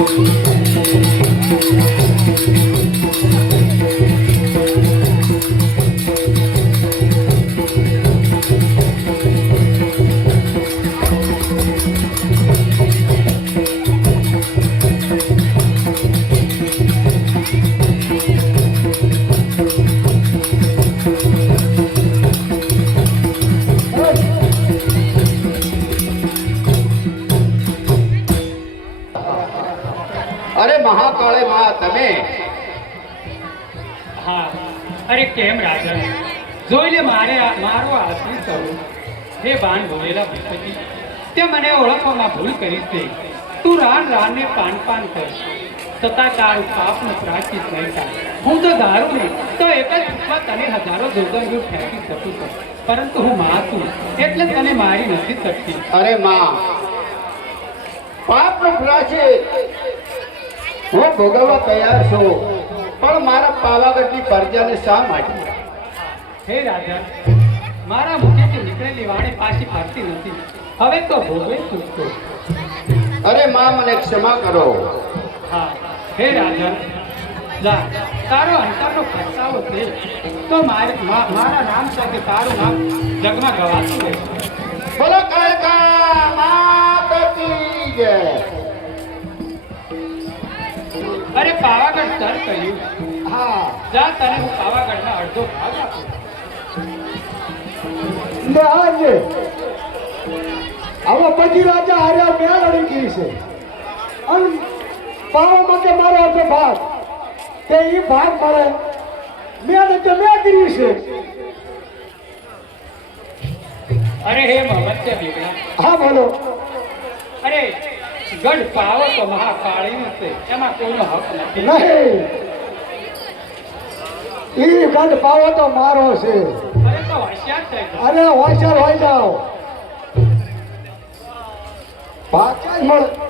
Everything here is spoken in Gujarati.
Thank you. અરે મહાકાળે મા તમે? હા અરે કેમ રાજા? જોઈ લે મારે મારો આશીષ થયો? હે બાણ ભોલેલા ભૂપતિ તે મને ઓળખવામાં ભૂલ કરી છે. તું રાન રાનને પાન પાન કર. છતાં તારું પાપનું પ્રાચિત નહીં થાય. હું તો ધારું નહીં તો એક જ પુષ્પા તને હજારો દુર્ગંધો ફેંકી શકું છું. પરંતુ હું માં છું એટલે તને મારી નથી શકતી. અરે માં પાપ છે હું ભોગવવા તૈયાર છું. પણ મારા પાવાગઢની પ્રજાને શા માટે? હે રાજા મારા મુખેથી નીકળેલી વાણી પાછી ફરતી નથી. હવે તો ભોગવે ચૂકતો અરે માં મને ક્ષમા કરો. હા. હે રાજા જા તારો અંતરનો પસ્તાવો છે. તો મારા નામ સાથે તારું નામ જગમાં ગવાતું રહેશે. પાવાગઢ સર કહ્યું. હા. જા તને હું પાવાગઢના અડધો ભાગ આપું. ને આજે હવે પછી રાજા હાર્યા બે લડી ગઈ છે. અને પાવા માટે મારો અડધો ભાગ. તે એ ભાગ મળે મેં તો મેં કર્યું છે. અરે હે મહત્ય છે હા બોલો. અરે ગઢ પાવો તો મહાકાળી છે એમાં કોઈનો હક નથી. નહીં. ઈ ગઢ પાવો તો મારો છે. અરે હોશિયાર હોય જાઓ. પાછા જ મળે.